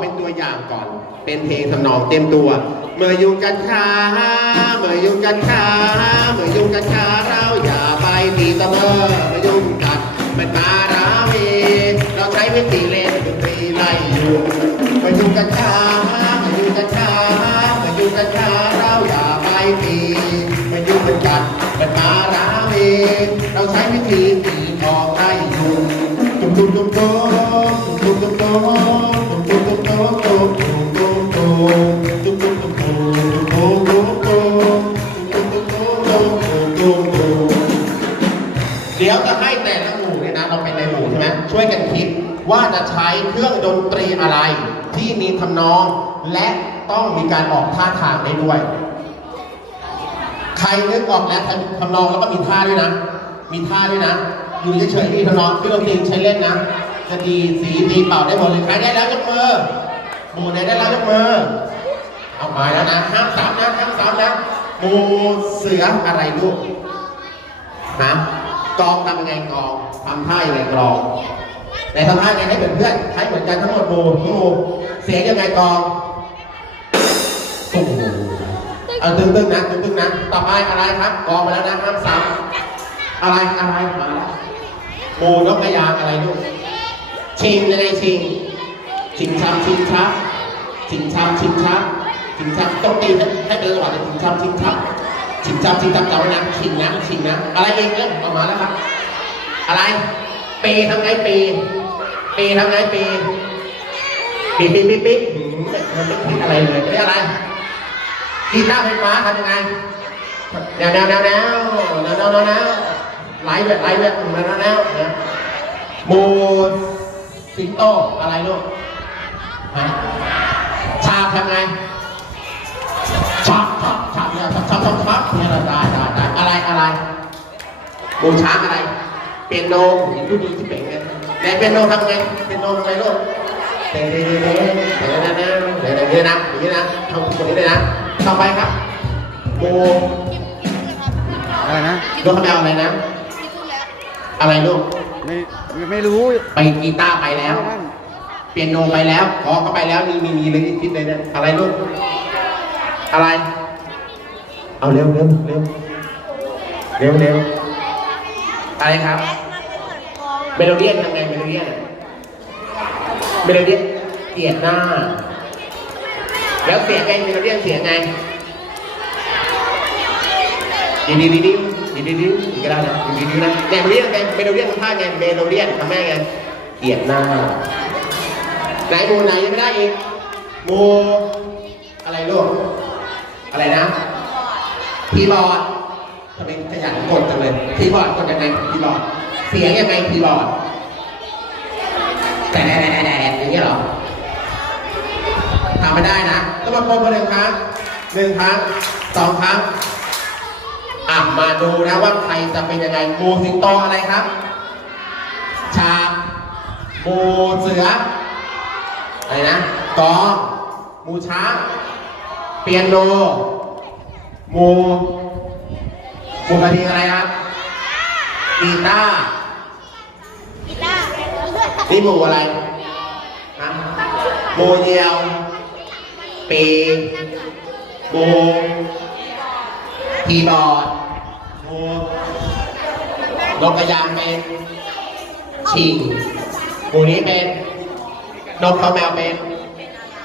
เป็นตัวอย่างก่อน เป็นเพลงทำนองเต็มตัว เมื่อยุงกันขาเมื่อยุงกันขาเมื่อยุงกันขาเราอย่าไปตีตะเมอเมื่อยุ่งกัดมันมาราเวเราใช้วิธีเล่นดนตรีไล่ยุงเมื่อยุงกันขาเมื่อยุงกันขาเมื่อยุงกันขาเราอย่าไปตีเมื่อยุ่งมันกัดมันมาราเวเราใช้วิธี ว่าจะใช้เครื่องดนตรีอะไรที่มีทำนอง และต้องมีการออกท่าทางได้ด้วย ใครนึกออกแล้วทำนองแล้วก็มีท่าด้วยนะ มีท่าด้วยนะ อยู่เฉยๆมีทำนองเครื่องดนตรีใช้เล่นนะจะดีสีตีเป่าได้หมดเลยใครได้แล้วยกมือหมู่ไหนได้แล้วยกมือเอาไปแล้วนะห้ามซ้ำนะห้ามซ้ำนะหมู่เสืออะไรลูกนะกองทำยังไงกองทำท่ายังไงกอง แต่ทำท่ายังไงให้เหมือนเพื่อนใช้เหมือนกันทั้งหมดหมู่ทุกหมู่เสียงยังไงกองโอ้โหเอาตึงนะตึงๆนะต่อไปอะไรครับ กองมาแล้วนะห้ามซ้ำอะไรอะไรมาแล้วหมู่นกกระยางอะไรลูกชิงยังไงชิงชิงช้ำชิงช้ำชิงช้ำชิงช้ำชิงช้ำต้องตีให้ให้เป็นจังหวะเลยชิงช้ำชิงช้ำชิงช้ำชิงช้ำจำไว้นะชิงนะชิงนะอะไรเองเริ่มออกมาแล้วครับ อะไร ปีทำไงปี ปีทำไงปี ปีปีปีปีมันไม่คิดอะไรเลยไม่อะไรกีตาร์ไฟฟ้าทำยังไงแนวแนวแนวแนวแนวแนวแนวไลแบบไหลแบบแนวแนวแนวมูสิงโตอะไรลูกชาทำไงช็อปช็อปช็อบเนี่ยชอปชอบชอปเนี่ยได้ได้ได้อะไรอะไรบูชาอะไร เปียโนเห็นดูดีที่เป็นไงไหนเปียโนทำไงเปียโนทำไงลูกเต้นเต้นเต้นเต้นเต้นเต้นเต้นเต้นเต้นอย่างนี้นะอย่างนี้นะทำคนนี้เลยนะ ต่อไปครับโบอะไรนะลูกเขาไปเอาอะไรนะ อะไรลูก ไม่ไม่รู้ ไปกีตาร์ไปแล้ว เปียโนไปแล้วขอเข้าไปแล้วมีมีมีเลยคิดเลยเนี่ยอะไรลูก อะไร เอาเร็วเร็วเร็วเร็วเร็ว อะไรครับ เมโลเดียนทำไงเมโลเดียนเมโลเดียนเสียงหน้า แล้วเสียงไงเมโลเดียนเสียงไงดีดีดีดีดีดีดีดีก็ได้นะดีดีดีนะแต่เมโลเดียนไงเมโลเดียนทำท่าไงเมโลเดียนทำแม่ไงเกียดหน้าไหนหมูไหนยังไม่ได้อีกหมูอะไรลูกอะไรนะคีย์บอร์ดทำไมข ยันกดจังเลยคีย์บอร์ดกดยังไงคีย์บอร์ดเสียงยังไงคีย์บอร์ดแต่แดดแดดแดดอย่างเงี้ยเหรอทำไม่ได้นะต้องมาโกนมาหนึ่งครั้งหนึ่งครั้งสองครั้งอะมาดูนะว่าใครจะเป็นยังไงมูสิงโตอะไรครับชาบหมูเสืออะไรนะกองหมูช้างเปียโนห มูหมูกระดิ่งอะไรครับกีตาร์นี่หมูอะไรฮะหมูเดียวปีหมูคีย์บอร์ดหมูนกกระยางเป็นชิงหมูนี้เป็นนกเขาแมวเป็น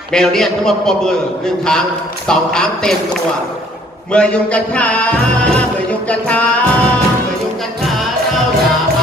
แมวเนี่ยต้องมาปรบมือหนึ่งครั้งสองครั้งเต็มตัว เมื่อยุงกันขาเมื่อยุงกันขาเมื่อยุงกันขาเราอย่า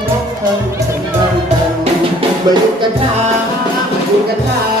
อยู่กันช้ามอยู่กันช้า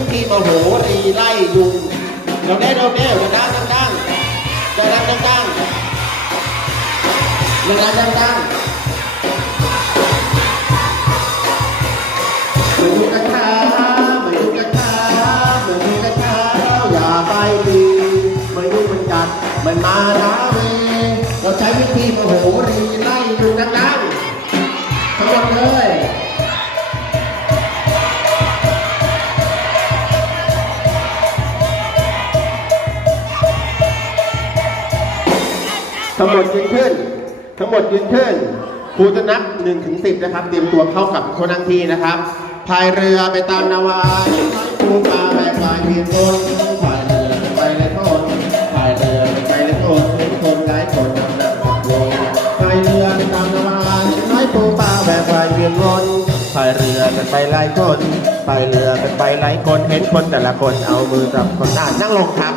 งปีมโหรีไล่ยุงเราได้เราแน่เราดังดังดังเราดังดังดังเราดังดังดังมาดูกันค่ะมาดูกันค่ะมาดูกันค่ะอย่าไปดีมาดูมันจัดมันมาท้าเวเราใช้วิธีมโหรีไล่ดุงดังดังทั้งหมดเลย ทั้งหมดยืนขึ้น ทั้งหมดยืนขึ้นครูจะนับ1นถึงสินะครับ เตรียมตัวเข้ากับคนนั่งที่นะครับพายเรือไปตามนาวาครูปลาแบกปลายเพียงคนพายเรือไปเลยคนพายเรือไปเลยคนเห็นคนหลายคนนำหนักโวยพายเรือไปตามนาวาน้อยปูปลาแบกปลายเพียงคนพายเรือกันไปหลายคนพายเรือกันไปหลายคนเห็นคนแต่ละคนเอามือจับคนหน้านั่งลงครับ